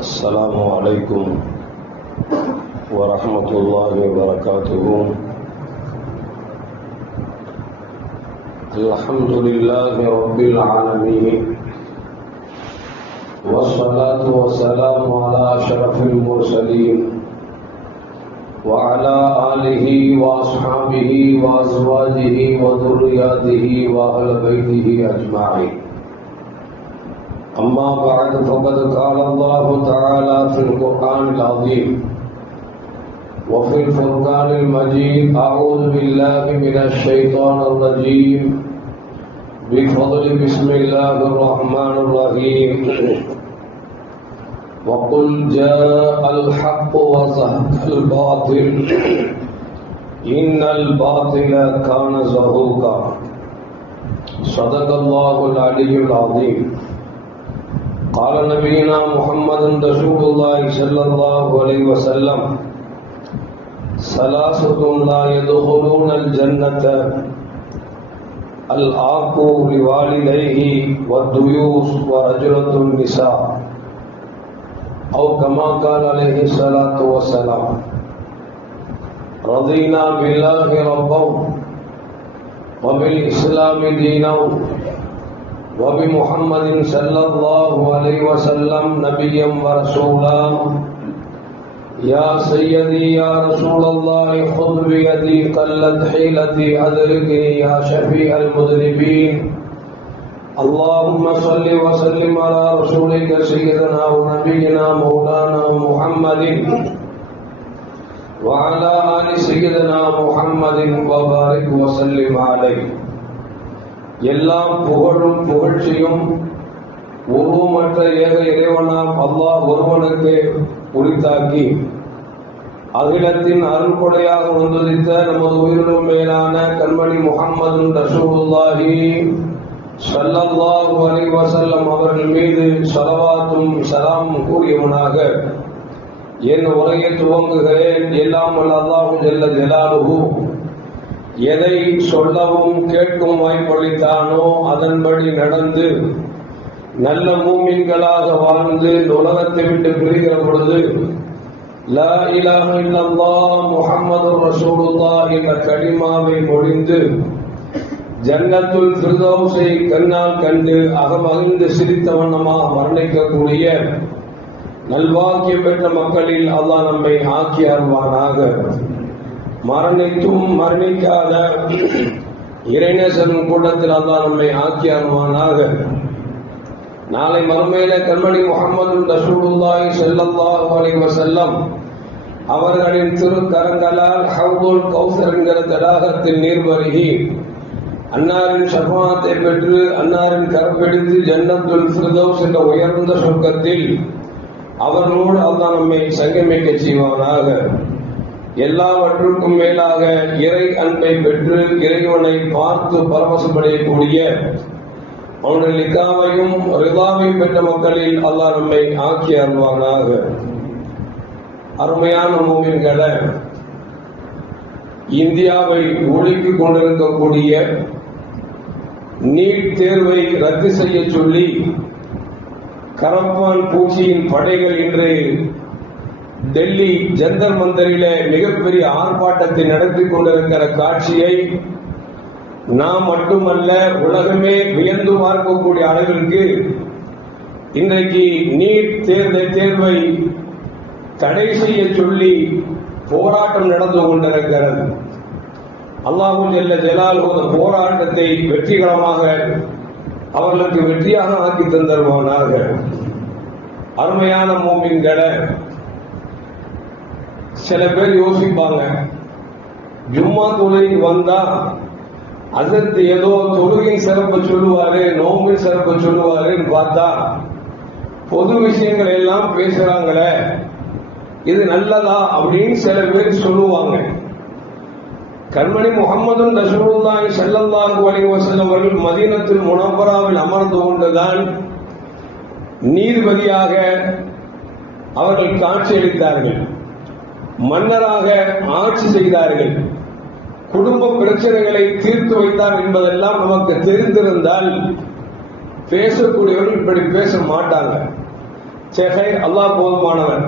السلام عليكم ورحمة الله وبركاته. الحمد لله رب العالمين، والصلاة والسلام على أشرف المرسلين وعلى آله وأصحابه وأزواجه وذرياته وأهل بيته أجمعين. أما بعد، فقد قال الله تعالى في القرآن العظيم وفي الفرقان المجيد: أعوذ بالله من الشيطان الرجيم، بفضل بسم الله الرحمن الرحيم. وقل جاء الحق وزهق الباطل إن الباطل كان زهوقا. صدق الله العلي العظيم. قال نبينا محمد رسول الله صلى الله عليه وسلم: ثلاثة لا يدخلون الجنة: العاق لوالديه والديوث ورجلة النساء، أو كما قال عليه الصلاة والسلام. رضينا بالله ربا وبالإسلام دينا وبمحمد صلى الله عليه وسلم نبيا ورسولا. يا سيدي يا رسول الله خذ بيدي قلت حيلتي أدركني يا شفيع المذنبين. اللهم صل وسلم على رسولك سيدنا ونبينا مولانا محمد وعلى آل سيدنا محمد وبارك وسلم عليه. எல்லாம் புகழும் புகழ்ச்சியும் உருவமற்ற ஏக இறைவனாம் அல்லாஹ் ஒருவனுக்கு உரித்தாக்கி அகிலத்தின் அருள்கொடையாக வந்துதித்த நமது உயிரினும் மேலான கண்மணி முஹம்மது ரசூலுல்லாஹி ஸல்லல்லாஹு அலைஹி வஸல்லம் அவர்கள் மீது ஸலவாத்தும் ஸலாமும் கூறியவனாக என் உரையை துவங்குகிறேன். எல்லாம் வல்ல அல்லாஹ் ஜல்ல ஜலாலுஹு எதை சொல்லவும் கேட்கும் வாய்ப்பளித்தானோ அதன்படி நடந்து நல்ல மூமின்களாக வாழ்ந்து உலகத்தை விட்டு பிரிகிற பொழுது லா இலாஹ இல்லல்லாஹ் முஹம்மதுர் ரசூலுல்லாஹ் என்ற கலிமாவை மொழிந்து ஜன்னத்துல் ஃபிர்தௌஸை கண்ணால் கண்டு அகமகிழ்ந்து சிரித்த வண்ணமாக வர்ணிக்கக்கூடிய நல்வாக்கியம் பெற்ற மக்களில் அல்லாஹ் நம்மை ஆக்கி அருள்வானாக. மரணித்தும் மரணிக்காத இறைநேசன் கூட்டத்தில் அல்லாஹ் நம்மை ஆக்கி அருள்வானாக. நாளை மறுமையில கண்மணி முஹம்மது ரசூலுல்லாஹி ஸல்லல்லாஹு அலைஹி வஸல்லம் அவர்களின் திருக்கரங்களால் ஹவ்துல் கௌஸர் என்கிற தடாகத்தில் நீர் பருகி அன்னாரின் ஷஃபாஅத்தை பெற்று அன்னாரின் கரப்பிடித்து ஜன்னத்துல் ஃபிர்தௌஸ் என்ற உயர்ந்த சொர்க்கத்தில் அவர்களோடு அல்லாஹ் நம்மை சங்கமிக்க செய்வானாக. எல்லாவற்றுக்கும் மேலாக இறை அன்பை பெற்று இறைவனை பார்த்து பரவசப்படையக்கூடிய அவனுடைய லிகாவையும் ரிதாவையும் பெற்ற மக்களில் அல்லாஹ் நம்மை ஆக்கி அருள்வானாக. அருமையான மூமின்களே, இந்தியாவை ஒழுக்கிக் கொண்டிருக்கக்கூடிய நீட் தேர்வை ரத்து செய்ய சொல்லி கரப்பான் பூச்சியின் படைகள் இன்று டெல்லி ஜந்தர் மந்தரிலே மிகப்பெரிய ஆர்ப்பாட்டத்தை நடத்தி கொண்டிருக்கிற காட்சியை நாம் மட்டுமல்ல உலகமே வியந்து பார்க்கக்கூடிய அளவிற்கு இன்றைக்கு நீட் தேர்வை தடை செய்ய சொல்லி போராட்டம் நடந்து கொண்டிருக்கிறது. அல்லாஹ் ஜல்ல ஜலாலுஹு போராட்டத்தை வெற்றிகரமாக அவர்களுக்கு வெற்றியாக ஆக்கி தந்தருவானாக. அருமையான மூமின்களே, சில பேர் யோசிப்பாங்க, ஜும்மா தொழுகைக்கு வந்தா அதற்கு ஏதோ தொழுகையின் சிறப்பு சொல்லுவாரு, நோம்பின் சிறப்பு சொல்லுவாருன்னு பார்த்தா பொது விஷயங்கள் எல்லாம் பேசுறாங்களே, இது நல்லதா அப்படின்னு சில பேர் சொல்லுவாங்க. கண்மணி முஹம்மது ரசூலுல்லாஹி ஸல்லல்லாஹு அலைஹி வஸல்லம் அவர்கள் மதீனத்துல் முனவ்வராவில் அமர்ந்து கொண்டுதான் நீதிபதியாக அவர்கள் காட்சியளித்தார்கள், மன்னராக ஆட்சி செய்தார்கள், குடும்ப பிரச்சனைகளை தீர்த்து வைத்தார் என்பதெல்லாம் நமக்கு தெரிந்திருந்தால் பேசக்கூடியவர்கள் இப்படி பேச மாட்டாங்க. சேகை அல்லாஹ் போதுமானவர்.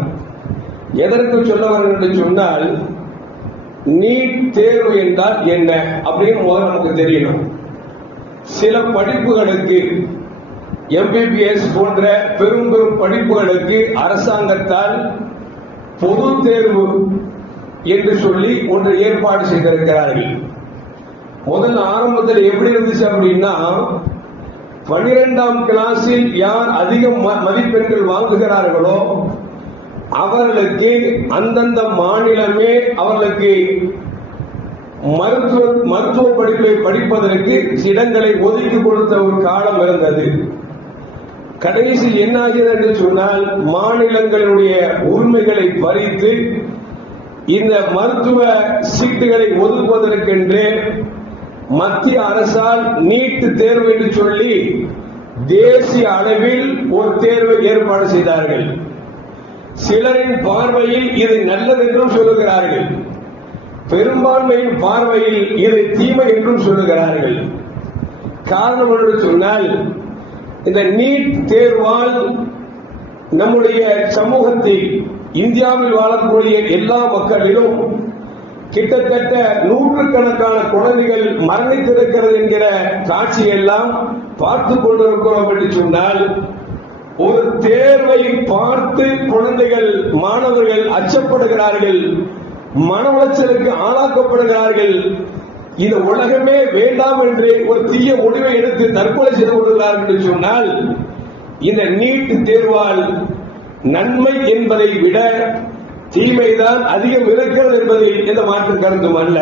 எதற்கு சொல்லவர் என்று சொன்னால், நீட் தேர்வு என்றால் என்ன அப்படின்னு முதல்ல நமக்கு தெரியணும். சில படிப்புகளுக்கு MBBS போன்ற பெரும் பெரும் படிப்புகளுக்கு அரசாங்கத்தால் பொது தேர்வு என்று சொல்லி ஒன்று ஏற்பாடு செய்திருக்கிறார்கள். முதல்ல ஆரம்பத்தில் எப்படி இருந்துச்சு அப்படின்னா, 12ஆம் கிளாஸில் யார் அதிக மதிப்பெண்கள் வாங்குகிறார்களோ அவர்களுக்கு அந்தந்த மாநிலமே அவர்களுக்கு மருத்துவ படிப்பை படிப்பதற்கு இடங்களை ஒதுக்கி கொடுத்த ஒரு காலம் இருந்தது. கடைசி என்ன ஆகிறது என்று சொன்னால், மாநிலங்களுடைய உரிமைகளை பறித்து இந்த மருத்துவ சீட்டுகளை ஒதுக்குவதற்கென்று மத்திய அரசால் நீட் தேர்வு என்று சொல்லி தேசிய அளவில் ஒரு தேர்வை ஏற்பாடு செய்தார்கள். சிலரின் பார்வையில் இது நல்லது என்றும் சொல்லுகிறார்கள், பெரும்பான்மையின் பார்வையில் இது தீமை என்றும் சொல்லுகிறார்கள். காரணம் என்று சொன்னால், இந்த நீட் தேர்வால் நம்முடைய சமூகத்தில் இந்தியாவில் வாழக்கூடிய எல்லா மக்களிலும் கிட்டத்தட்ட நூற்றுக்கணக்கான குழந்தைகள் மரணித்திருக்கிறது என்கிற காட்சியெல்லாம் பார்த்துக் கொண்டிருக்கிறோம் என்று சொன்னால், ஒரு தேர்வை பார்த்து குழந்தைகள் மாணவர்கள் அச்சப்படுகிறார்கள், மன உளைச்சலுக்கு ஆளாக்கப்படுகிறார்கள். இந்த உலகமே வேண்டாம் என்று ஒரு தீய முடிவை எடுத்து தற்கொலை செய்து கொள்கிறார்கள் என்று சொன்னால், இந்த நீட் தேர்வால் நன்மை என்பதை விட தீமைதான் அதிகம் இருக்கிறது என்பதில் எந்த மாற்று கருத்தும் அல்ல.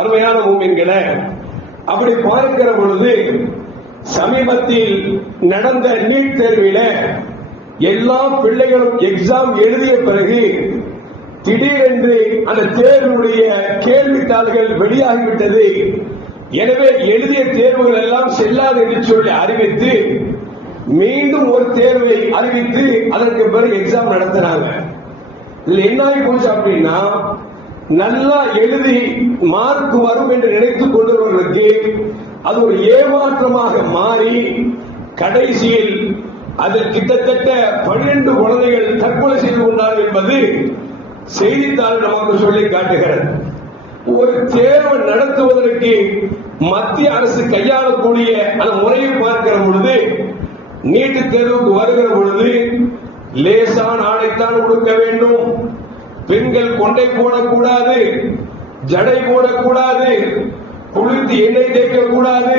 அருமையான மூமின்களே, அப்படி பார்க்கிற பொழுது சமீபத்தில் நடந்த நீட் தேர்வில எல்லா பிள்ளைகளும் எக்ஸாம் எழுதிய பிறகு திடீரென்று அந்த தேர்வுடைய கேள்வித்தாள்கள் வெளியாகிவிட்டது. எனவே எழுதிய தேர்வுகள் எல்லாம் செல்லாது என்று சொல்லி அறிவித்து மீண்டும் ஒரு தேர்வை அறிவித்து அதற்கு பிறகு எக்ஸாம் நடத்தினாங்க. இதுல என்ன ஆகி போச்சு அப்படின்னா, நல்லா எழுதி மார்க் வரும் என்று நினைத்துக் கொண்டவர்களுக்கு அது ஒரு ஏமாற்றமாக மாறி கடைசியில் அதில் கிட்டத்தட்ட 12 குழந்தைகள் தற்கொலை செய்து கொண்டார்கள் என்பது செய்தித்தாள் நமக்கு சொல்லி காட்டுகிறது. ஒரு தேர்வு நடத்துவதற்கு மத்திய அரசு கையாளக்கூடிய அந்த முறையை பார்க்கிற பொழுது, நீட்டு தேர்வுக்கு வருகிற பொழுது லேசான ஆடைத்தான் கொடுக்க வேண்டும், பெண்கள் கொண்டை போடக்கூடாது, ஜடை போடக்கூடாது, குளித்து எண்ணெய் தேய்க்க கூடாது,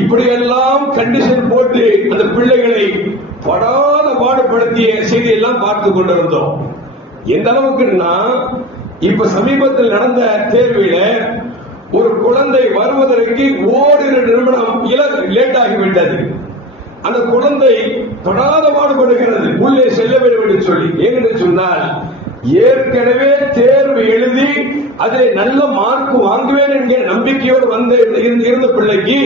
இப்படியெல்லாம் கண்டிஷன் போட்டு அந்த பிள்ளைகளை படாத பாடுபடுத்திய செய்தியெல்லாம் பார்த்து கொண்டிருந்தோம். எந்த அளவுக்குன்னா, இப்ப சமீபத்தில் நடந்த தேர்வில ஒரு குழந்தை வருவதற்கு ஓரிரு நிமிடம் லேட் ஆகிவிட்டது. அந்த குழந்தை படாத பாடுபடுகிறது உள்ளே செல்ல வேண்டும் என்று சொல்லி. ஏனென்று சொன்னால், ஏற்கனவே தேர்வு எழுதி அதை நல்ல மார்க் வாங்குவேன் என்கிற நம்பிக்கையோடு இருந்த பிள்ளைக்கு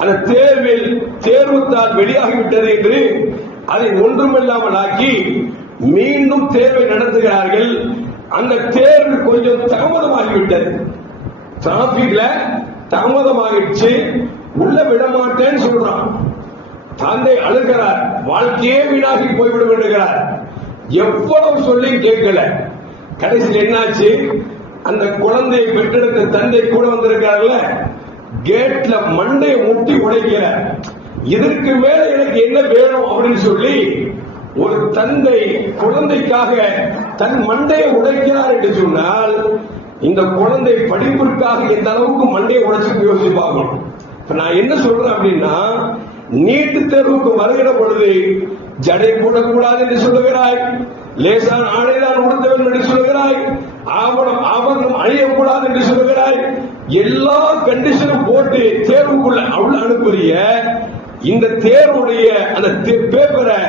அந்த தேர்வில் தேர்வுத்தாள் வெளியாகிவிட்டது என்று அதை ஒன்றுமில்லாமல் ஆக்கி மீண்டும் தேர்வை நடத்துகிறார்கள். அந்த தேர்வு கொஞ்சம் தாமதமாகிவிட்டது, டிராபிக்ல தாமதமாகிடுச்சு, உள்ள விட மாட்டேன்னு சொல்றான். தந்தை அழுகிறார், வாழ்க்கையே வீணாகி போய்விடும் என்கிறார். எவ்வளவு சொல்லி கேட்கல. கடைசியில் என்னாச்சு, அந்த குழந்தையை பெற்றெடுத்த தந்தை கூட வந்திருக்காருல்ல, கேட்ல மண்டையை முட்டி உடைக்கிறார். இதற்கு மேல எனக்கு என்ன வேணும் அப்படின்னு சொல்லி ஒரு தந்தை குழந்தைக்காக தன் மண்டையை உடைக்கிறார் என்று சொன்னால், இந்த குழந்தை படிப்பிற்காக எந்த அளவுக்கு மண்டையை உடைச்சு யோசிச்சு பார்க்கணும். நான் என்ன சொல்றேன் அப்படின்னா, நீட்டு தேர்வுக்கு வருகிற பொழுது ஜடை போடக்கூடாது என்று சொல்லுகிறாய், லேசான ஆடைதான் உடுத்த வேண்டும் என்று சொல்லுகிறாய், ஆபரணம் அணியக்கூடாது என்று சொல்லுகிறாய், எல்லா கண்டிஷனும் போட்டு தேர்வுக்குள்ள அவ்வளவு அனுப்புறிய. இந்த தேர்வுடைய அந்த பேப்பரை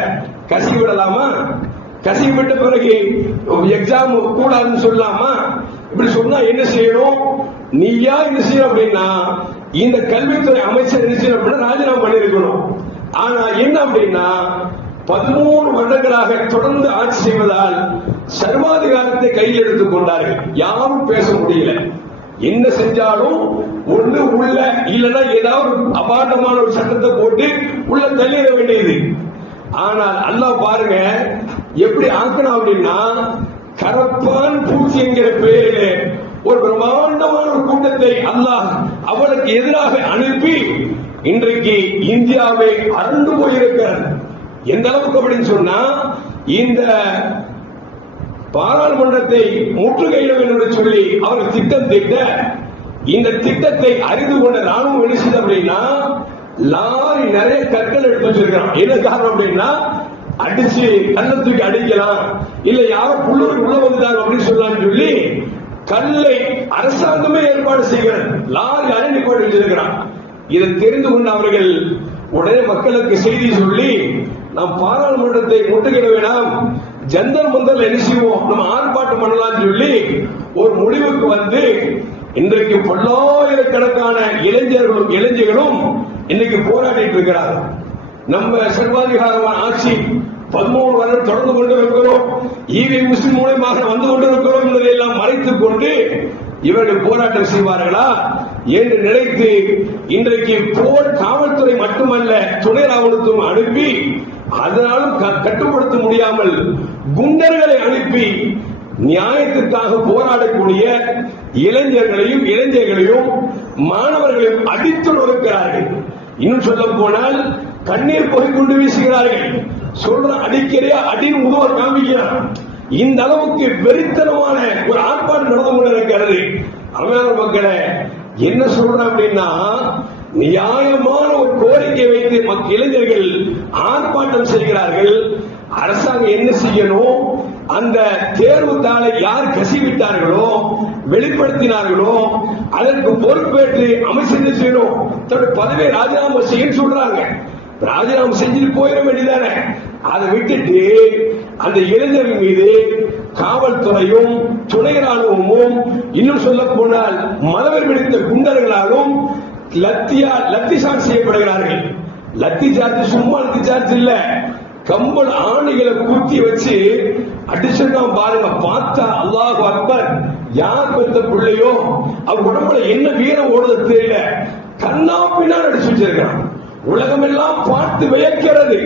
கசிவு விடலாமா? கசிவு விட்ட பிறகு எக்ஸாம் கூடாதுன்னு சொல்லலாமா? இப்படி சொன்னா என்ன செய்யணும்? நீயா என்ன செய்யணும் அப்படின்னா, இந்த கல்வித்துறை அமைச்சர் என்ன செய்யணும் அப்படின்னா ராஜினாமா பண்ணிருக்கணும். ஆனா என்ன அப்படின்னா, 13 வருடங்களாக தொடர்ந்து ஆட்சி செய்வதால் சர்வாதிகாரத்தை கையில் எடுத்துக் கொண்டார்கள். யாரும் பேச முடியல. என்ன செஞ்சாலும் ஒன்று உள்ள இல்லைன்னா ஏதாவது அபாண்டமான ஒரு சட்டத்தை போட்டு உள்ள தள்ளிட வேண்டியது. ஆனால் அல்லாஹ் பாருங்க எப்படி ஆக்கணும் அப்படின்னா, கரப்பான் பூச்சி என்கிற பெயரிலே ஒரு பிரம்மாண்டமான ஒரு கூட்டத்தை அல்லாஹ் அவளுக்கு எதிராக அனுப்பி இன்றைக்கு இந்தியாவை அறந்து போயிருக்கிறார். எந்த அளவுக்கு அப்படின்னு சொன்னா, இந்த பாராளுமன்றத்தை முற்றுகையிட வேண்டும் என்று சொல்லி அவர் திட்டம் தீட்ட, இந்த திட்டத்தை அறிந்து கொண்ட ராணுவம் என்ன செய்த அப்படின்னா, லாரி நிறைய கற்கள் எடுத்து வச்சிருக்கிறான். என்ன காரணம் அப்படின்னா, அடிச்சு கல்லை தூக்கி அடிக்கலாம், இல்ல யாரும் புள்ளூர் உள்ள வந்துட்டாங்க அப்படின்னு சொல்லலாம்னு சொல்லி கல்லை அரசாங்கமே ஏற்பாடு செய்கிறது. லாரி அணிநிப்பாடு வச்சிருக்கிறான். இதை தெரிந்து கொண்ட அவர்கள் உடனே மக்களுக்கு செய்தி சொல்லி, நாம் பாராளுமன்றத்தை முற்றுகையிட வேண்டாம், ஜந்தர் மந்தர் என்ன செய்வோம், நம்ம ஆர்ப்பாட்டம் பண்ணலாம் சொல்லி ஒரு முடிவுக்கு வந்து இன்றைக்கு பல்லாயிரக்கணக்கான இளைஞர்களும் இன்னைக்கு போராடிட்டு இருக்கிறார்கள். நம்ம சர்வாதிகாரமான ஆட்சி 13 வருடம் தொடர்ந்து கொண்டிருக்கிறோம், ஈவி முஸ்லிம் மூலமாக வந்து கொண்டிருக்கிறோம் என்பதை எல்லாம் மறைத்துக் கொண்டு இவர்கள் போராட்டம் செய்வார்களா என்று நினைத்து இன்றைக்கு போர் காவல்துறை மட்டுமல்ல துணை ராணுவத்தும் அனுப்பி, அதனாலும் கட்டுப்படுத்த முடியாமல் குண்டர்களை அனுப்பி நியாயத்திற்காக போராடக்கூடிய இளைஞர்களையும் மாணவர்களையும் அடித்து நொறுக்கிறார்கள். இன்னும் சொல்ல போனால் கண்ணீர் புகை கொண்டு வீசுகிறார்கள். சொல்ற அடிக்கிறையா அடின்னு உருவர் காமிக்கிறார். இந்த அளவுக்கு வெறித்தனமான ஒரு ஆர்ப்பாட்டம் நடந்து கொண்டிருக்கிறது. அருமையான மக்களை என்ன சொல்றேன் அப்படின்னா, நியாயமான ஒரு கோரிக்கை வைத்து இளைஞர்கள் ஆர்ப்பாட்டம் செய்கிறார்கள். அரசாங்கம் என்ன செய்யணும், அந்த தேர்வு தாளை யார் கசிவிட்டார்களோ வெளிப்படுத்தினார்களோ அதற்கு பொறுப்பேற்று அமைச்சர் செய்யணும், தன்னுடைய பதவியை ராஜினாமா செய்ய சொல்றாங்க. ராஜினாமா செஞ்சுட்டு போயிட வேண்டியதானே. அதை விட்டுட்டு அந்த இளைஞர்கள் மீது காவல்துறையும் துணை ராணுவமும் இன்னும் சொல்ல போனால் மலவர் பிடித்த குண்டர்களாலும் லத்தி சார்ஜ் செய்யப்படுகிறார்கள். லத்தி சார்ஜ் சும்மா லத்தி சார்ஜ் இல்ல, கம்பல் ஆணைகளை குத்தி வச்சு அடிச்சிருக்கான் பாருங்க. பார்த்தா அல்லாஹ் அக்பர், யார் பெற்ற பிள்ளையோ அவ உடம்புல என்ன வீரம் ஓடுறது தெரியல, கண்ணா பின்னால் அடிச்சு வச்சிருக்கான். உலகம் எல்லாம் பார்த்து வியக்கிறது.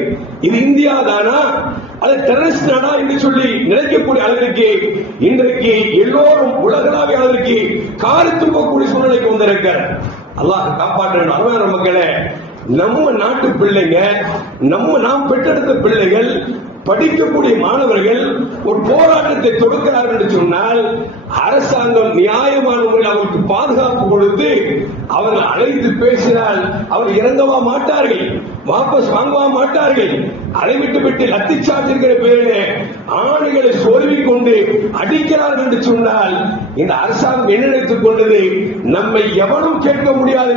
இது இந்தியா தானா, அது டெரரிஸ்ட் நாடா என்று சொல்லி நினைக்கக்கூடிய அளவிற்கு இன்றைக்கு எல்லோரும் உலகளாவிய அளவிற்கு காரி துப்பக்கூடிய சூழ்நிலைக்கு வந்திருக்கிறார். அல்லாஹ் காப்பாற்றணும். அருமையான மக்களே, நம்ம நாட்டு பிள்ளைங்க, நாம் பெற்றெடுத்த பிள்ளைகள், படிக்கக்கூடிய மாணவர்கள் ஒரு போராட்டத்தை தொடுக்கிறார்கள் என்று சொன்னால் அரசாங்கம் நியாயமான முறையில் அவருக்கு பாதுகாப்பு கொடுத்து அவர்கள் அழைத்து பேசினால் அவர் இறங்கவா மாட்டார்கள், வாபஸ் வாங்கவா மாட்டார்கள். அதை விட்டு லத்தி சார்ஜ் இருக்கிற பேரிலே ஆணைகளை சொருவிக் கொண்டு அடிக்கிறார்கள் என்று சொன்னால் இந்த அரசாங்கம் என்ன நினைத்துக் கொண்டது, நம்மை எவனும் கேட்க முடியாத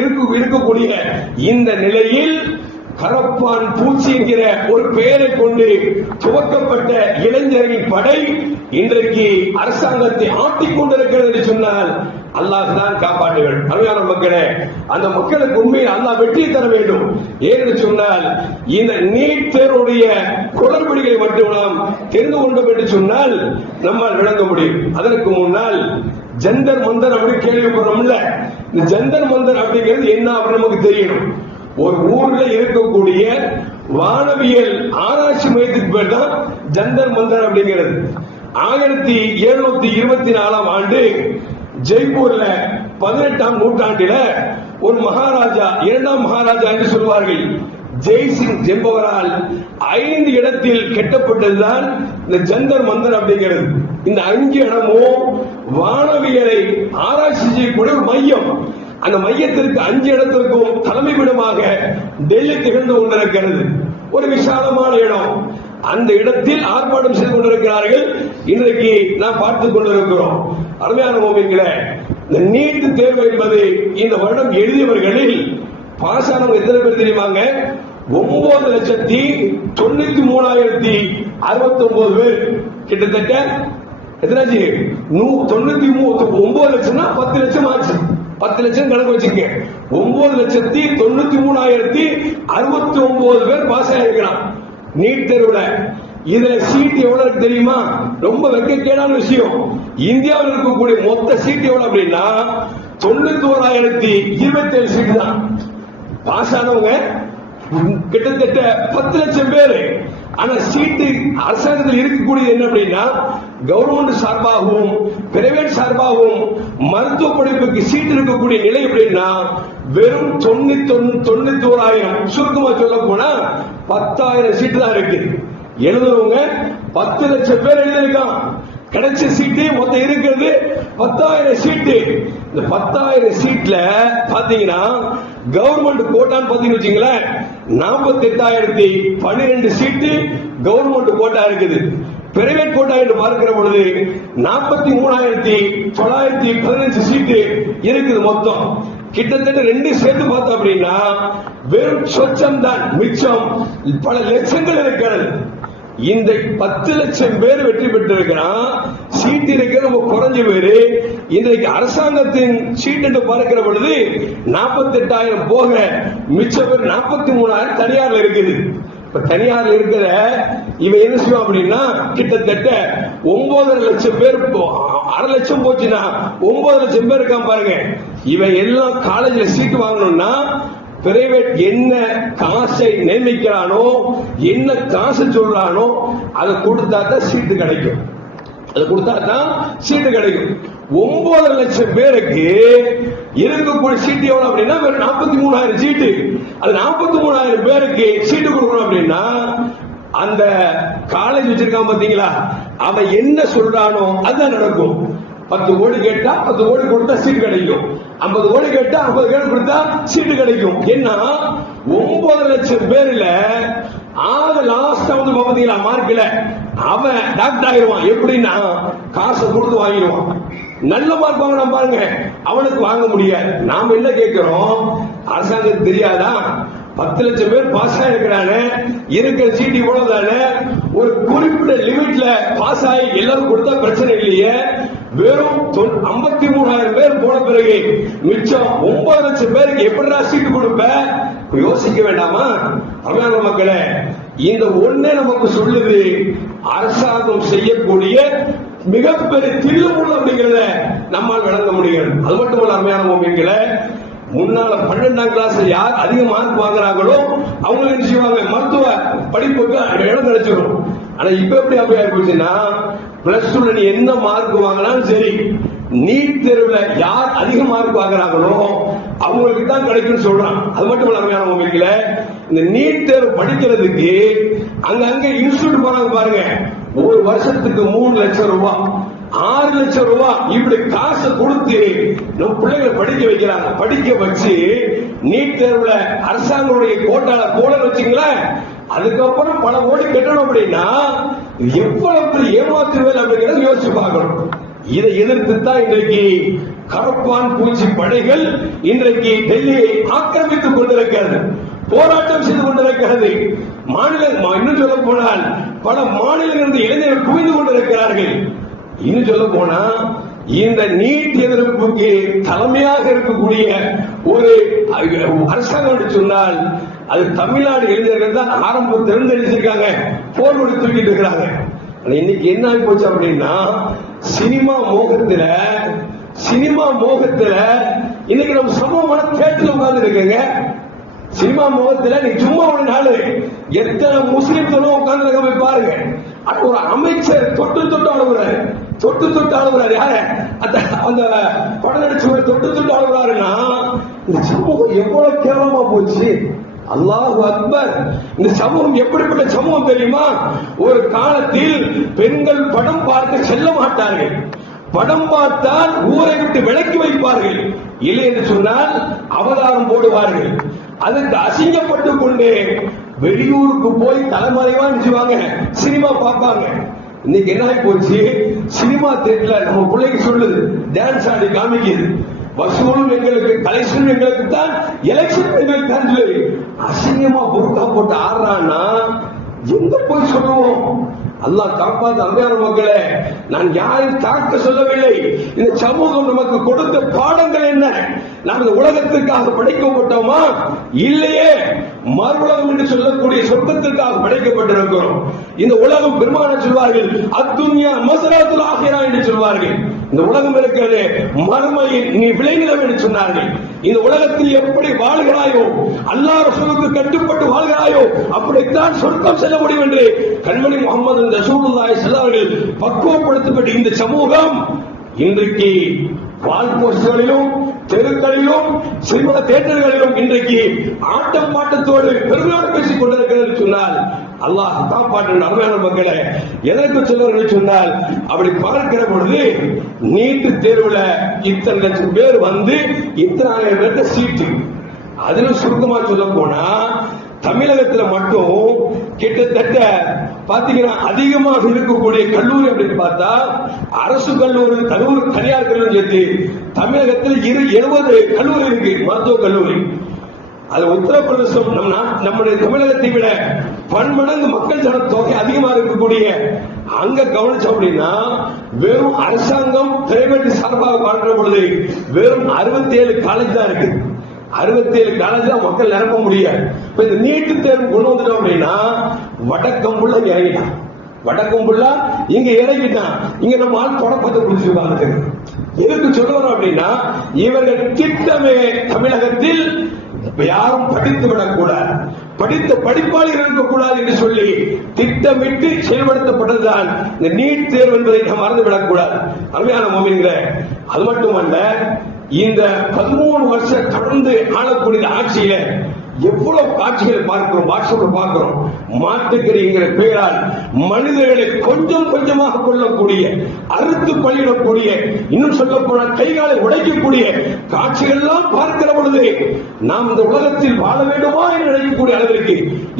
இருக்கக்கூடிய இந்த நிலையில் கரப்பான் பூச்சி என்கிற ஒரு பெயரை கொண்டு துவக்கப்பட்ட இளைஞர்களின் படை இன்றைக்கு அரசாங்கத்தை ஆட்டிக் கொண்டிருக்கிறது என்று சொன்னால் அல்லாஹ் தான் காப்பாற்ற வேண்டும். அருமையான மக்களே, அந்த மக்களுக்கு உண்மையில் அல்லாஹ் வெற்றி தர வேண்டும். ஏன்னு சொன்னால் இந்த நீட் தேர்வுடைய குளறுபடிகளை மட்டும் நாம் தெரிந்து கொண்டோம் என்று சொன்னால் நம்மால் விளங்க முடியும். அதற்கு முன்னால் ஜந்தர் மந்தர் அப்படி கேள்விப்படுறோம்ல, இந்த ஜந்தர் மந்தர் அப்படிங்கிறது என்ன அப்படின்னு நமக்கு தெரியணும். ஒரு ஊர்ல இருக்கக்கூடிய வானவியல் ஆராய்ச்சி மையத்துக்கு பேர் தான் ஜந்தர் மந்தர் அப்படிங்கிறது. 1724 ஜெய்ப்பூர்ல 18ஆம் நூற்றாண்டில ஒரு மகாராஜா, 2ஆம் மகாராஜா என்று சொல்வார்கள், ஜெய்சிங் என்பவரால் 5 இடத்தில் கட்டப்பட்டதுதான் இந்த ஜந்தர் மந்தர் அப்படிங்கிறது. இந்த 5 இடமும் வானவியலை ஆராய்ச்சி செய்யக்கூடிய ஒரு மையம். அந்த மையத்திற்கு 5 இடத்திற்கும் தலைமையிடமாக டெல்லி திகழ்ந்து கொண்டிருக்கிறது. ஒரு விசாலமான இடம். அந்த இடத்தில் ஆர்ப்பாட்டம் செய்து கொண்டிருக்கிறார்கள். இன்றைக்கு நாம் பார்த்துக் கொண்டிருக்கிறோம். அருமையான மோமின்களே, இந்த நீட் தேர்வு என்பது இந்த வருடம் எழுதியவர்களில் பாசானவங்க எத்தனை பேர் தெரியுமாங்க? 9,93,069 பேர். கிட்டத்தட்ட எத்தனாச்சு? 99 லட்சம்னா 10 லட்சம் ஆச்சு. 10 லட்சம் கணக்கு வச்சுக்க. 9,93,069 பேர் பாஸ் ஆயிருக்கிறான் நீட் தேர்வுல. இதுல சீட் எவ்வளவு தெரியுமா? ரொம்ப வெட்கக்கேடான விஷயம். இந்தியாவில் இருக்கக்கூடிய மொத்த சீட் எவ்வளவு அப்படின்னா 91,027 சீட் தான். பாஸ் ஆனவங்க கிட்டத்தட்ட 10 லட்சம் பேர். ஆனா சீட்டு அரசாங்கத்தில் இருக்கக்கூடியது என்ன அப்படின்னா, கவர்மெண்ட் சார்பாகவும் பிரைவேட் சார்பாகவும் மருத்துவ படிப்புக்கு சீட்டு இருக்கக்கூடிய நிலை எப்படின்னா வெறும் 91,000. சுருக்கமா சொல்ல போனா 10,000 சீட்டு தான் இருக்கு. எழுதுறவங்க 10 லட்சம் பேர் எழுதிருக்கான். கிடைச்ச சீட்டு மொத்தம் இருக்கிறது 10,000 சீட்டு. இந்த 10,000 சீட்ல பாத்தீங்கன்னா கவர்மெண்ட் கோட்டான்னு பாத்தீங்கன்னு வச்சுங்களேன், 48,012 சீட்டு கவர்மெண்ட் கோட்டா இருக்குது. பிரைவேட் கோட்டா என்று பார்க்கிற பொழுது 43,915 சீட்டு இருக்குது மொத்தம். கிட்டத்தட்ட 2 சேர்த்து பார்த்தோம் அப்படின்னா வெறும் சொச்சம் தான் மிச்சம், பல லட்சங்கள் இருக்கிறது. இந்த 10 லட்சம் பேர் வெற்றி பெற்றிருக்கிறான். சீட் இருக்கிற ரொம்ப குறைஞ்ச பேரு. இன்றைக்கு அரசாங்கத்தின் சீட் என்று பார்க்கிற பொழுது 48,000 போக மிச்ச பேர் 43,000 தனியார்ல இருக்குது. இப்ப தனியார்ல இருக்கிற இவன் என்ன செய்வான் அப்படின்னா கிட்டத்தட்ட 9.5 லட்சம் பேர், 1/2 லட்சம் போச்சுன்னா 9 லட்சம் பேர் இருக்கான் பாருங்க. இவன் எல்லாம் காலேஜ்ல சீட் வாங்கணும்னா பிரைவேட் என்ன காசை நியமிக்கிறானோ, என்ன காசு சொல்றானோ அதை கொடுத்தா தான் சீட்டு கிடைக்கும். அது கொடுத்தா தான் சீட்டு கிடைக்கும். 9 லட்சம் பேருக்கு இருக்கக்கூடிய சீட்டு எவ்வளவு அப்படின்னா 43,000 சீட்டு. அது 43,000 பேருக்கு சீட்டு கொடுக்கணும் அப்படின்னா அந்த காலேஜ் வச்சிருக்கான் பாத்தீங்களா, அவன் என்ன சொல்றானோ அதுதான் நடக்கும். 10 கோடி கேட்டா 10 கோடி கொடுத்தா சீட்டு கிடைக்கும். 50 கோடி கேட்டா 50 கோடி கொடுத்தா சீட்டு கிடைக்கும். ஏன்னா 9 லட்சம் பேர்ல ஆக லாஸ்ட் வந்து பாத்தீங்களா மார்க்ல அவன் டாக்டர் ஆகிடுவான். எப்படின்னா காசை கொடுத்து வாங்கிடுவான். நல்ல மார்க் வாங்கினா பாருங்க, அவனுக்கு வாங்க முடியாது. நாம என்ன கேட்கிறோம், அரசாங்கத்துக்கு தெரியாதா 10 லட்சம் பேர் பாஸ் ஆயிருக்கிறாங்க, இருக்கிற சீட்டு இவ்வளவுதானே, ஒரு குறிப்பிட்ட லிமிட்ல பாஸ் ஆகி எல்லாரும் கொடுத்தா பிரச்சனை இல்லையே. வெறும் 53,000 பேர் போன பிறகு மிச்சம் 9 லட்சம் பேருக்கு எப்படிடா சீட்டு கொடுப்ப? யோசிக்க வேண்டாமா? அருமையான மக்களே, இந்த ஒண்ணே நமக்கு சொல்லுது அரசாங்கம் செய்யக்கூடிய மிகப்பெரிய தில்லுமுள்ளு அப்படிங்கிறத நம்மால் விளங்க முடியும். அது மட்டுமல்ல அருமையான மக்களே, முன்னால 12ஆம் கிளாஸ் யார் அதிக மார்க் வாங்குறாங்களோ அவங்க என்ன செய்வாங்க, மருத்துவ படிப்புக்கு இடம் கிடைச்சிடும். ஆனா இப்ப எப்படி அப்படி ஆயிடுச்சுன்னா பிளஸ் டூல நீ என்ன மார்க் வாங்கினாலும் சரி, நீட் தேர்வுல யார் அதிக மார்க் வாங்குறாங்களோ அவங்களுக்கு தான் கிடைக்கும்னு சொல்றான். அது மட்டும் இல்லாம உங்களுக்கு இந்த நீட் தேர்வு படிக்கிறதுக்கு அங்க இன்ஸ்டிடியூட் போறாங்க பாருங்க, ஒரு வருஷத்துக்கு 3 லட்சம் ரூபாய் 6 லட்சம் ரூபாய் இப்படி காசை கொடுத்து நம்ம பிள்ளைகளை படிக்க வைக்கிறாங்க. படிக்க வச்சு நீட் தேர்வுல அரசாங்கத்துடைய கோட்டால போல வச்சுங்களேன், அதுக்கப்புறம் பல கோடி கட்டணும் அப்படின்னா எவ்வளவு ஏமாற்று வேலை அப்படிங்கிறத யோசிச்சு பார்க்கணும். இதை எதிர்த்து தான் இன்றைக்கு கரப்பான் பூச்சி படைகள் இன்றைக்கு டெல்லியை ஆக்கிரமித்துக் கொண்டிருக்கிறது, போராட்டம் செய்து கொண்டிருக்கிறது. இன்னும் சொல்ல போனால் பல மாநிலங்களிலிருந்து இளைஞர்கள் குவிந்து கொண்டிருக்கிறார்கள். இன்னும் சொல்ல போனா இந்த நீட் எதிர்ப்புக்கு தலைமையாக இருக்கக்கூடிய ஒரு அரசாங்கம் என்று சொன்னால் அது தமிழ்நாடு இளைஞர்கள் தான் ஆரம்பத்தில் தெரிஞ்சிருக்காங்க, போர் கொடி தூக்கிட்டு இருக்கிறாங்க. இன்னைக்கு என்ன ஆகி போச்சு அப்படின்னா சினிமா மோகத்துல இன்னைக்கு நம்ம சமூகமான தேட்டர்ல உட்கார்ந்து இருக்குங்க. சினிமா முகத்துல நீ சும்மா ஒரு நாள் எத்தனை முஸ்லிம்களும் உட்கார்ந்து போய் பாருங்க. அது ஒரு அமைச்சர் தொட்டு அழுகுறாரு. யார அந்த படம் நடிச்சவர் தொட்டு அழுகுறாருன்னா இந்த சமூகம் எவ்வளவு கேவலமா போச்சு. அல்லாஹு அக்பர். இந்த சமூகம் எப்படிப்பட்ட சமூகம் தெரியுமா? ஒரு காலத்தில் பெண்கள் படம் பார்க்க செல்ல மாட்டார்கள், படம் பார்த்தால் ஊரை விட்டு விலக்கி வைப்பார்கள், இல்லை என்று சொன்னால் அவதாரம் போடுவார்கள். அதுக்கு அசிங்கப்பட்டு கொண்டு வெளியூருக்கு போய் தலைமறைவா நினைச்சுவாங்க, சினிமா பார்ப்பாங்க. இன்னைக்கு என்ன ஆகி போச்சு, சினிமா தேட்டர்ல நம்ம பிள்ளைக்கு சொல்லுது, டான்ஸ் ஆடி காமிக்குது, வசூலும் எங்களுக்கு, கலெக்ஷன் எங்களுக்கு தான், எலெக்ஷன் எங்களுக்கு தான் சொல்லி அசிங்கமா பொருட்கா போட்டு ஆடுறான்னா எங்க போய் சொல்லுவோம்? அல்லாஹ் காப்பாற்ற. அருமையான மக்களே, நான் யாரையும் தாக்க சொல்லவில்லை. இந்த சமூகம் நமக்கு கொடுத்த பாடங்கள் என்ன? நாம் இந்த உலகத்திற்காக படைக்கப்பட்டோமா? இல்லையே. மறு உலகம் என்று சொல்லக்கூடிய சொர்க்கத்திற்காக படைக்கப்பட்டிருக்கிறோம். இந்த உலகம் பெருமான சொல்வார்கள், அத்துன்யா மஸ்ரத்துல் ஆகிரா என்று சொல்வார்கள். இந்த உலகம் இருக்கிறது மறுமையில் நீ விளைநிலம் என்று சொன்னார்கள். இந்த உலகத்தில் எப்படி வாழ்கிறாயோ, அல்லாஹ் ரசூலுக்கு கட்டுப்பட்டு வாழ்கிறாயோ, அப்படித்தான் சொர்க்கம் செல்ல முடியும் என்று கண்மணி முஹம்மது ரசூலுல்லாஹி ஸல்லல்லாஹு அலைஹி வஸல்லம் பக்குவப்படுத்தப்பட்ட இந்த சமூகம் இன்றைக்கு வால் போஸ்டர்களிலும் தெருக்களிலும் சினிமா தியேட்டர்களிலும் இன்றைக்கு ஆட்டம் பாட்டத்தோடு பெருமையோடு பேசிக் கொண்டிருக்கிறது சொன்னால் அல்லாஹ் காப்பாற்ற அருமையான மக்களை எதற்கு சொல்வார்கள் சொன்னால், அப்படி பார்க்கிற பொழுது நீட்டு தேர்வுல இத்தனை லட்சம் பேர் வந்து இத்தனை ஆயிரம் பேர்த்த சீட்டு. அதிலும் சுருக்கமா சொல்ல போனா தமிழகத்துல மட்டும் கிட்டத்தட்ட பாத்தீங்கன்னா அதிகமாக இருக்கக்கூடிய கல்லூரி அப்படின்னு பார்த்தா அரசு கல்லூரி, தனியார் கல்லூரி தமிழகத்தில் 70 கல்லூரி இருக்கு, மருத்துவ கல்லூரி. அது உத்தரப்பிரதேசம் நம்முடைய தமிழகத்தை விட பன்மடங்கு மக்கள் தொகை அதிகமா இருக்கக்கூடிய அங்க கவனிச்சோம் அப்படின்னா வெறும் அரசாங்கம் பிரைவேட் சார்பாக பார்க்கிற பொழுது வெறும் 67 காலேஜ் தான் இருக்கு. 67 காலேஜ் தான் மக்கள் நிரப்ப முடியாது. இந்த நீட்டு தேர்வு கொண்டு வந்துட்டோம் அப்படின்னா வடக்கம்புள்ள இறங்கிட்டான், வடக்கம்புள்ள இங்க இறங்கிட்டான். இங்க நம்ம ஆள் தொடக்கத்தை குடிச்சிருக்காங்க. எதுக்கு சொல்லுவோம் அப்படின்னா இவர்கள் திட்டமே தமிழகத்தில் யாரும் படித்து விடக்கூடாது, படித்த படிப்பாளிகள் இருக்கக்கூடாது என்று சொல்லி திட்டமிட்டு செயல்படுத்தப்பட்டதுதான் இந்த நீட் தேர்வு என்பதை நாம் மறந்துவிடக்கூடாது. அருமையான மோமின்களே, அது மட்டுமல்ல இந்த 13 வருஷம் தொடர்ந்து ஆளக்கூடிய ஆட்சியில எவ்வளவு காட்சிகளை பார்க்கிறோம், வாட்ஸ்அப்ல பார்க்கிறோம். மாட்டுக்கறிங்கிற பெயரால் மனிதர்களை கொஞ்சம் கொஞ்சமாக கொள்ளக்கூடிய, அறுத்து பலியிடக்கூடிய, இன்னும் சொல்ல போனால் கைகாலை உடைக்கக்கூடிய காட்சிகள் எல்லாம் பார்க்கிற பொழுது நாம் இந்த உலகத்தில் வாழ வேண்டுமா என்று நினைக்கக்கூடிய அளவிற்கு,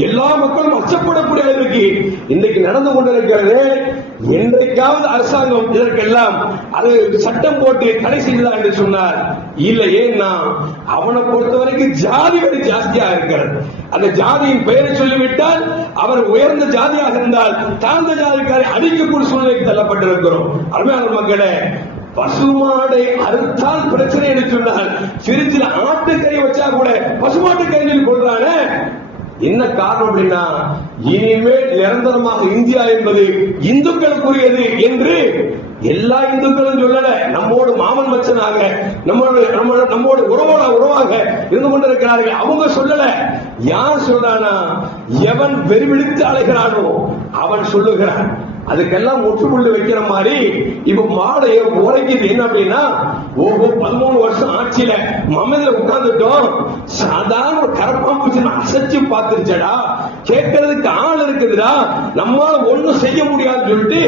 எல்லா மக்களும் அச்சப்படக்கூடிய அளவிற்கு இன்றைக்கு நடந்து கொண்டிருக்கிறது. என்றைக்காவது அரசாங்கம் இதற்கெல்லாம் அது சட்டம் போட்டு தடை செய்ததா என்று சொன்னார் இல்லை. ஏன்னா அவனை பொறுத்த வரைக்கும் ஜாதி வரி ஜாஸ்தியாக இருக்கிறது. அந்த ஜாதியின் பெயரை சொல்லிவிட்டால் அவர் உயர்ந்த ஜாதியாக இருந்தால் தாழ்ந்த ஜாதிக்காரை அடிக்கக்கூடிய சூழ்நிலைக்கு தள்ளப்பட்டிருக்கிறோம். அருமையான மக்களே, பசுமாடை அறுத்தால் பிரச்சனை என்று சொன்னால் சிரிச்சில ஆட்டுக்கறி வச்சா கூட பசுமாட்டு கறியில் கொள்றான. என்ன காரணம் அப்படின்னா இனிமேல் நிரந்தரமாக இந்தியா என்பது இந்துக்களுக்குரியது என்று எல்லா இந்துக்களும் சொல்லல. நம்மோடு மாமன் மச்சனாக நம்மோடு உறவாக இருந்து கொண்டிருக்கிறார்கள். அவங்க சொல்லல. யார் சொல்றானா? எவன் வெறிவிழித்து அழைக்கிறானோ அவன் சொல்லுகிறான். அதுக்கெல்லாம் முற்றுப்புள்ளி வைக்கிற மாதிரி இப்ப மாடை உரைக்குது. என்ன அப்படின்னா 13 வருஷம் ஆட்சியில மமதில உட்கார்ந்துட்டோம், சாதாரண ஒரு கரப்பாம்பூச்சி அசைச்சு பார்த்துருச்சடா, கேட்கறதுக்கு ஆள் இருக்குதுடா, நம்மால ஒண்ணும் செய்ய முடியாதுன்னு சொல்லிட்டு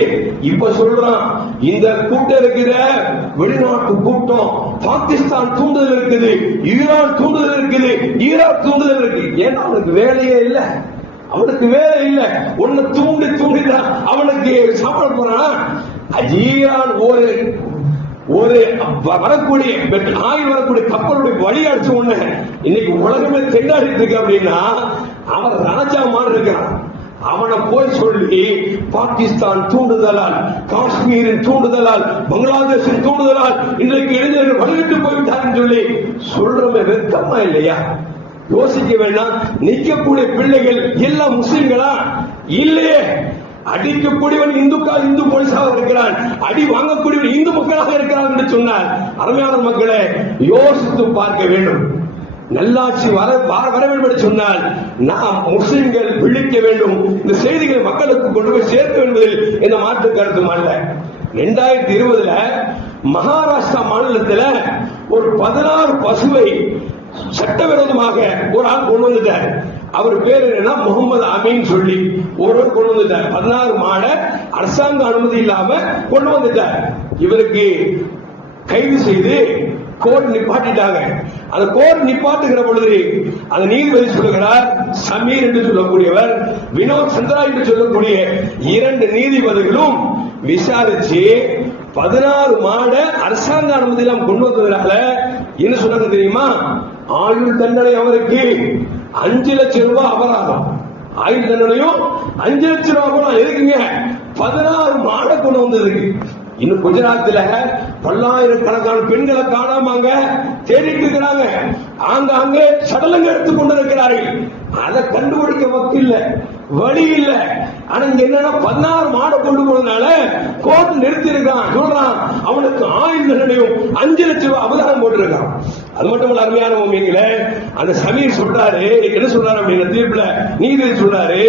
இப்ப சொல்றான். இந்த கூட்டம் இருக்கிற வெளிநாட்டு கூட்டம், பாகிஸ்தான் தூண்டுதல் இருக்குது, ஈரான் தூண்டுதல் இருக்குது, ஈராக் தூண்டுதல் இருக்கு. ஏன்னா அவனுக்கு வேலையே இல்லை, அவனுக்கு வேலை இல்லை. ஒன்னு தூண்டிதான் அவனுக்கு சாப்பிட போறான். ஈரான் ஒரு வரக்கூடிய ஆயில் வரக்கூடிய கப்பலுடைய வழி அடிச்ச உடனே இன்னைக்கு உலகமே திண்டாடிட்டு இருக்கு அப்படின்னா அவன் ரணஜாமான இருக்கிறான். அவனை போய் சொல்லி பாகிஸ்தான் தூண்டுதலால், காஷ்மீரின் தூண்டுதலால், பங்களாதேஷின் தூண்டுதலால் இன்றைக்கு இளைஞர்கள் வழிவிட்டு போய்விட்டார்கள் சொல்லி சொல்றவன் வெட்கமா இல்லையா? யோசிக்க வேண்டாம். நிற்கக்கூடிய பிள்ளைகள் எல்லாம் முஸ்லிம்களா? இல்லையே. அடிக்கக்கூடியவன் இந்து போலீஸாக இருக்கிறான், அடி வாங்கக்கூடியவன் இந்து மக்களாக இருக்கிறான் என்று சொன்னார். அருமையான மக்களை யோசித்து பார்க்க வேண்டும். நல்லாட்சி வர வேண்டும் என்று சொன்னால் நாம் முஸ்லிம்கள் விழிக்க வேண்டும். இந்த செய்திகளை மக்களுக்கு கொண்டு போய் சேர்க்க என்பதில் எந்த மாற்று கருத்தும் அல்ல. 2020 மகாராஷ்டிரா மாநிலத்தில் ஒரு 16 பசுவை சட்டவிரோதமாக ஒரு ஆள் கொண்டு வந்துட்டார். அவர் பேர் என்ன? முகமது அமீன் சொல்லி ஒருவர் கொண்டு வந்துட்டார். 16 மாட அரசாங்க அனுமதி இல்லாம கொண்டு வந்துட்டார். இவருக்கு கைது செய்து கோர்ட் நிப்பாட்டிட்டாங்க. அந்த கோர்ட் நிப்பாட்டுகிற பொழுது அந்த நீதிபதி சொல்லுகிறார், சமீர் என்று சொல்லக்கூடியவர், வினோத் சந்திரா என்று சொல்லக்கூடிய 2 நீதிபதிகளும் விசாரிச்சு 16 மாட அரசாங்க அனுமதி எல்லாம் கொண்டு வந்ததுனால என்ன சொன்னாங்க தெரியுமா? ஆயுள் தண்டனை அவருக்கு 5 லட்சம் ரூபாய் அபராதம். ஆயுள் தண்டனையும் 5 லட்சம் ரூபாய் அபராதம். எதுக்குங்க? 16 மாட கொண்டு வந்ததுக்கு. இன்னும் குஜராத்தில் பல்லாயிரக்கணக்கான பெண்களை காணாமங்க தேடிட்டு இருக்கிறாங்க. ஆங்காங்கே சடலங்கள் எடுத்துக் கொண்டிருக்கிறார்கள். அதை கண்டுபிடிக்க வக்கில்ல, வழி இல்ல. ஆனா இங்க என்னன்னா 16 மாட கொண்டு போனதுனால கோர்ட் நிறுத்தி இருக்கான். சொல்றான் அவனுக்கு 5 லட்சம் ரூபாய் அபதாரம் போட்டிருக்கான். அது மட்டும் இல்ல அருமையான மூமின்களே, அந்த சமீர் சொல்றாரு, என்ன சொல்றாரு அப்படின்னா தீர்ப்புல நீதி சொல்றாரு,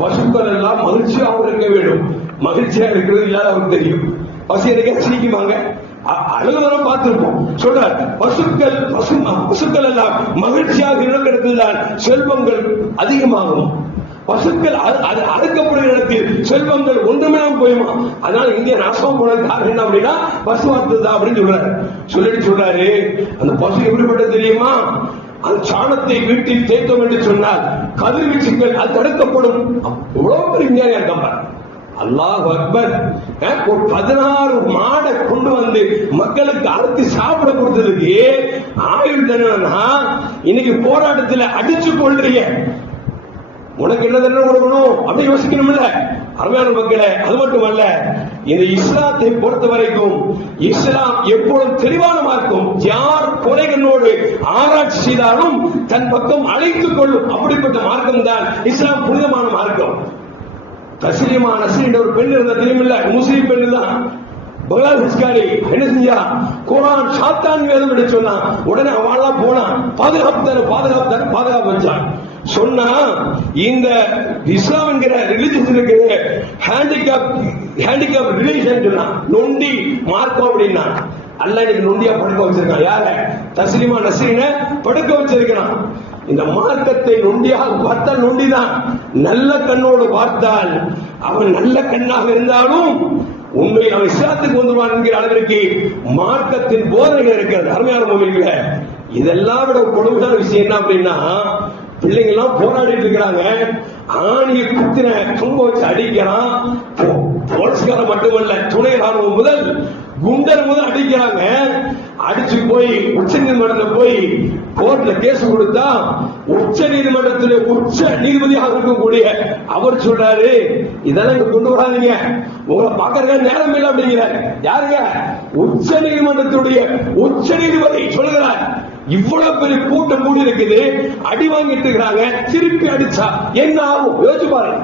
பசுக்கள் எல்லாம் மகிழ்ச்சியாக இருக்க வேண்டும். மகிழ்ச்சியா இருக்கிறது இல்லாத அவருக்கு தெரியும். பசு எதுக்கே சிரிக்குமாங்க, அலுவலகம் பார்த்திருப்போம். சொல்றார், பசுக்கள் எல்லாம் மகிழ்ச்சியாக இருக்கிறதுதான் செல்வங்கள் அதிகமாகும். பசுக்கள் அறுக்கப்படுகிற இடத்தில் செல்வங்கள் ஒன்றுமே போயுமா. அதனால இங்கே நாசம் போன காரணம் என்ன அப்படின்னா பசு வளர்த்ததா அப்படின்னு சொல்றாரு. சொல்றாரு, அந்த பசு எப்படிப்பட்டது தெரியுமா? அந்த சாணத்தை வீட்டில் தேய்த்தோம் என்று சொன்னால் கதிர்வீச்சுகள் அது தடுக்கப்படும். எவ்வளவு பெரிய விஞ்ஞானியா இருக்காங்க. அல்லாஹ் அக்பர். 16 மாடை கொண்டு வந்து மக்களுக்கு அறுத்து சாப்பிட கொடுத்ததுக்கு ஆயுள் தண்டனை. இன்னைக்கு போராட்டத்தில் அடிச்சு கொள்றீங்க, உனக்கு என்ன தண்டனை கொடுக்கணும் அப்படி யோசிக்கணும்ல அருமையான மக்களே. அது மட்டுமல்ல, இந்த இஸ்லாத்தை பொறுத்த வரைக்கும் இஸ்லாம் எப்பொழுதும் தெளிவான மார்க்கம். யார் குறைகளோடு ஆராய்ச்சி செய்தாலும் தன் பக்கம் அழைத்துக் கொள்ளும். அப்படிப்பட்ட மார்க்கம் தான் இஸ்லாம் புனிதமான மார்க்கம். தஸ்லீமா நஸ்ரீன் ஒரு பெண் இருந்த தெரியுமில்ல, முஸ்லீம் பெண் தான். பங்களாதேஷ்காரி என்ன செஞ்சா, குர்ஆன் சாத்தான் வேதம் என்று சொன்னா உடனே அவளா போனா பாதுகாப்பு வச்சான். சொன்னா இந்த இஸ்லாம் என்கிற ரிலிஜியஸ் இருக்குது ஹேண்டிகேப் ரிலிஜன் சொன்னா, நொண்டி மார்க்கம் அப்படின்னா. அல்ல இன்னைக்கு நொண்டியா படுக்க வச்சிருக்கான். யார? தஸ்லீமா நஸ்ரீன படுக்க வச்சிருக்கிறான். இந்த மார்க்கத்தை நொண்டியாக பார்த்தால் நொண்டிதான். நல்ல கண்ணோடு பார்த்தால் அவன் நல்ல கண்ணாக இருந்தாலும் உண்மையில் அவன் இஸ்லாத்துக்கு வந்துவான் என்கிற அளவிற்கு மார்க்கத்தின் போதனைகள் இருக்கிறது. அருமையான மூமின்களே, இதெல்லாம் விட கொடுமையான விஷயம் என்ன அப்படின்னா, பிள்ளைங்க எல்லாம் போராடிட்டு இருக்கிறாங்க. ஆணியை குத்தின தும்ப வச்சு அடிக்கிறான். போலீஸ்காரன் மட்டுமல்ல, துணை ராணுவம் முதல் குண்டர் முதல் அடிக்கிறாங்க. அடிச்சு போய் உச்ச நீதிமன்றத்தில் போய் கோர்ட்ல கேஸ் கொடுத்தா உச்ச நீதிமன்றத்தில் உச்ச நீதிபதியாக இருக்கக்கூடிய அவர் சொல்றாரு, இதெல்லாம் இங்க கொண்டு வராதீங்க, உங்களை பாக்குறதுக்கு நேரம் இல்லை அப்படிங்கிறார். யாருங்க? உச்ச நீதிமன்றத்துடைய உச்ச நீதிபதி சொல்கிறார். இவ்வளவு பெரிய கூட்டம் கூடி இருக்குது, அடி வாங்கிட்டு இருக்கிறாங்க, திருப்பி அடிச்சா என்ன ஆகும் யோசிச்சு பாருங்க.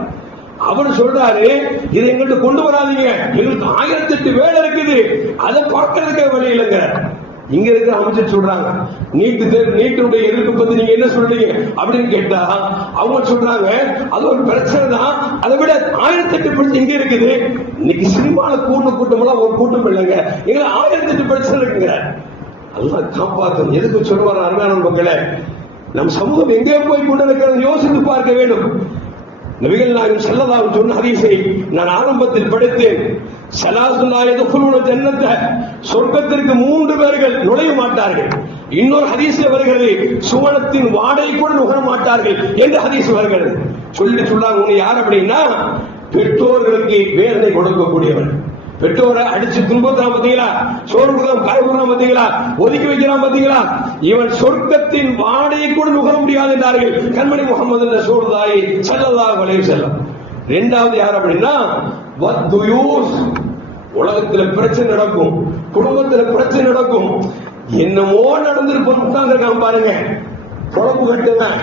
அவர் சொல்றாரு, இதை எங்கிட்ட கொண்டு வராதீங்க, எங்களுக்கு 1008 வேலை இருக்குது, அதை பார்க்கறதுக்கே வழி இல்லைங்க. இங்க இருக்கிற அமைச்சர் சொல்றாங்க, நீட்டுடைய எதிர்ப்பு பத்தி நீங்க என்ன சொல்றீங்க அப்படின்னு கேட்டா அவங்க சொல்றாங்க, அது ஒரு பிரச்சனை தான், அதை விட 1008 பிரச்சனை இங்க இருக்குது. இன்னைக்கு சினிமால கூட்டம் எல்லாம் ஒரு கூட்டம் இல்லைங்க, எங்க 1008 பிரச்சனை இருக்குங்க. அல்லாஹ் காப்பாற்றும். எதுக்கு சொல்லுவார் அருமையான மக்களே, நம் சமூகம் எங்கே போய் கொண்டிருக்கிறது யோசித்து பார்க்க வேண்டும். நபிகள் நாயகம் ஸல்லல்லாஹு சொன்ன ஹதீஸை நான் ஆரம்பத்தில் படித்தேன். சொர்க்கத்திற்கு 3 பேர்கள் நுழைய மாட்டார்கள். இன்னொரு ஹதீஸ் வருகிறது, சுவனத்தின் வாடை கூட நுகர மாட்டார்கள் என்று ஹதீஸ் வருகிறது. சொல்லாங்க, உன்னை யார் அப்படின்னா பெற்றோர்களுக்கு வேதனை கொடுக்கக்கூடியவன். பெற்றோரை அடிச்சு துன்புறுத்தான் பாத்தீங்களா, சோறு கொடுக்கலாம், காய் கொடுக்கலாம் பாத்தீங்களா, ஒதுக்கி வைக்கிறான் பாத்தீங்களா, இவன் சொர்க்கத்தின் வாடையை கூட நுகர முடியாது என்றார்கள் கண்மணி முகமது ரசூலுல்லாஹி ஸல்லல்லாஹு அலைஹி வஸல்லம். 2வது யார் அப்படின்னா வத்துயூஸ். உலகத்துல பிரச்சனை நடக்கும், குடும்பத்துல பிரச்சனை நடக்கும், என்னமோ நடந்திருப்போம் உட்கார்ந்துருக்கான் பாருங்க, குழம்பு கட்டுதான்.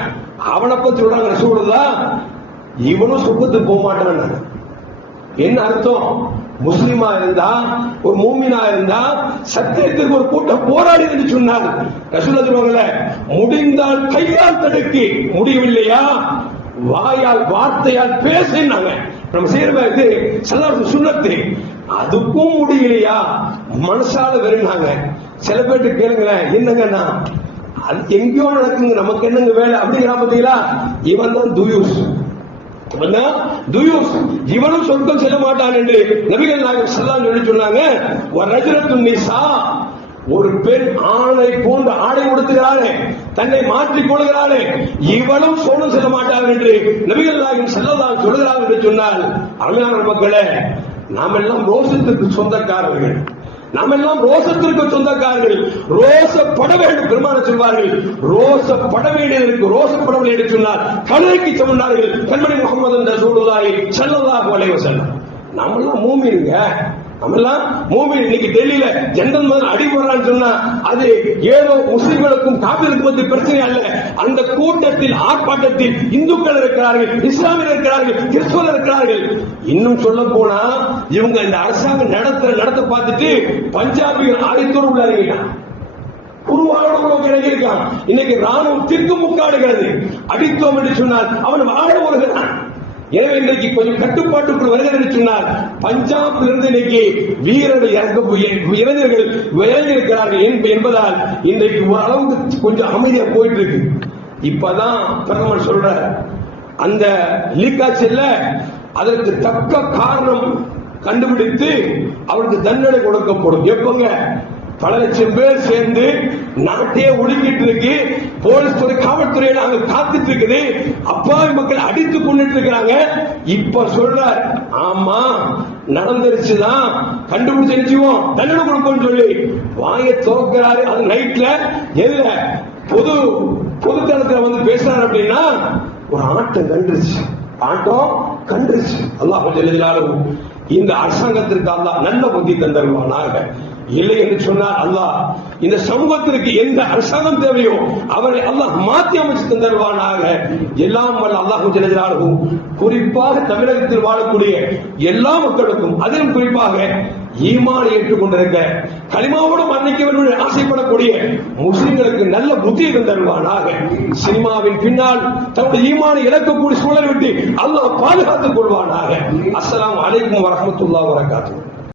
அவனை பத்தி சொல்றாங்க ரசூலுல்லாஹ், இவனும் சொர்க்கத்துக்கு போக மாட்டான். என்ன அர்த்தம்? முஸ்லிமா இருந்தா, ஒரு மூமினா இருந்தா சத்தியத்திற்கு ஒரு கூட்டம் போராடி என்று சொன்னார் ரசூலுல்லாஹ். சொல்லுவாங்கல்ல, முடிந்தால் கையால் தடுக்கி, முடியவில்லையா வாயால் வார்த்தையால் பேசினாங்க. நம்ம செய்யறது சல்லல்லாஹு சுன்னத்து. அதுக்கும் முடியலையா மனசால வெறுனாங்க. சில பேருக்கு கேளுங்களேன், என்னங்கன்னா அது எங்கேயோ நடக்குங்க, நமக்கு என்னங்க வேலை அப்படிங்கிற பாத்தீங்களா. இவன் தான் துயூஸ், இவனும் சொர்க்கம் செல்ல மாட்டான் என்று நபிகள் நாயகம் ஸல்லல்லாஹு அலைஹி வஸல்லம் சொன்னாங்க. வரஜுலத்துன் நிசா, ஒரு பெண் ஆணை போன்ற ஆடை உடுத்துகிறாளே, தன்னை மாற்றிக் கொள்கிறாளே, இவனும் சொர்க்கம் செல்ல மாட்டான் என்று நபிகள் நாயகம் ஸல்லல்லாஹு அலைஹி வஸல்லம் சொல்கிறார்கள் என்று சொன்னால், அருமையான மக்களே, நாம் எல்லாம் ரோசத்திற்கு சொந்தக்காரர்கள், நாம் எல்லாம் ரோசத்திற்கு சொந்தக்காரர்கள். ரோசப்பட வேண்டும் பெருமாள் சொல்வார்கள். ரோசப்பட வேண்டியதற்கு ரோசப்படவில்லை என்று சொன்னார் கழுதைக்கு சொன்னார்கள் கண்மணி முகமது ரசூலுல்லாஹி ஸல்லல்லாஹு அலைஹி வஸல்லம். நாமெல்லாம் மூமின்ங்க, நம்மெல்லாம் மூமின். இன்னைக்கு டெல்லியில ஜெனரல் முதல் அடி போடுறான்னு சொன்னா அது ஏதோ முஸ்லிம்களுக்கும் காபிர்களுக்கும் மத்திய பிரச்சனை அல்ல. அந்த கூட்டத்தில் ஆர்ப்பாட்டத்தில் இந்துக்கள் இருக்கிறார்கள், இஸ்லாமியர் இருக்கிறார்கள், கிறிஸ்தவர்கள் இருக்கிறார்கள். இன்னும் சொல்ல போனா இவங்க இந்த அரசாங்கம் நடத்த பார்த்துட்டு பஞ்சாபிகள் ஆயத்தோடு உள்ளார்கள். இருக்கான். இன்னைக்கு ராணுவம் திக்குமுக்காடுகிறது. அடித்தோம் என்று சொன்னால் அவன் வாழ வருகிறான். எனவே இன்றைக்கு கொஞ்சம் கட்டுப்பாட்டுக்குள் வருகிறது என்று சொன்னால் பஞ்சாபில் இருந்து இன்னைக்கு வீரர்கள் இளைஞர்கள் விளைந்திருக்கிறார்கள் என்பதால் இன்றைக்கு ஓரளவுக்கு கொஞ்சம் அமைதியா போயிட்டு இருக்கு. இப்பதான் பிரதமர் சொல்ற அந்த லீக்காட்சியில் அதற்கு தக்க காரணம் கண்டுபிடித்து அவருக்கு தண்டனை கொடுக்கப்படும். எப்பங்க பல லட்சம் பேர் சேர்ந்து நாட்டையே ஒடுக்கிட்டு இருக்கு, போலீஸ் துறை காவல்துறை நாங்க காத்துட்டு இருக்குது, அப்பாவி மக்கள் அடித்து கொண்டுட்டு இருக்கிறாங்க. இப்ப சொல்றார் ஆமா நடந்துருச்சுதான் கண்டுபிடிச்சு நிச்சயம் தண்டனை கொடுப்போம் சொல்லி வாயை துறக்கிறாரு. அது நைட்ல எதுல பொதுத்தளத்துல வந்து பேசுறாரு அப்படின்னா ஒரு ஆட்டம் கண்டுருச்சு. அல்லாஹ் ஜல்லல்லாஹு இந்த அரசாங்கத்திற்கு அல்லாஹ் நல்ல புத்தி தந்தருவானாக. இல்லை என்று சொன்னால் அல்லாஹ் இந்த சமூகத்திற்கு எந்த அரசாங்கம் தேவையோ அவரை அல்லாஹ் மாற்றி அமைச்சு தந்தருவானாக. எல்லாம் வல்ல அல்லாஹ் ஜல்லல்லாஹு குறிப்பாக தமிழகத்தில் வாழக்கூடிய எல்லா மக்களுக்கும், அதிலும் குறிப்பாக ஈமானை ஏற்றுக்கொண்டிருக்க கலிமாவோடு மன்னிக்க வேண்டும் என்று ஆசைப்படக்கூடிய முஸ்லிம்களுக்கு நல்ல புத்தியை தந்தருவானாக. சினிமாவின் பின்னால் தன்னுடைய ஈமானை இழக்கக்கூடிய சூழலை விட்டு அல்லாஹ் பாதுகாத்துக் கொள்வானாக. அஸ்ஸலாமு அலைக்கும் வரஹ்மத்துல்லாஹி வபரகாத்துஹு.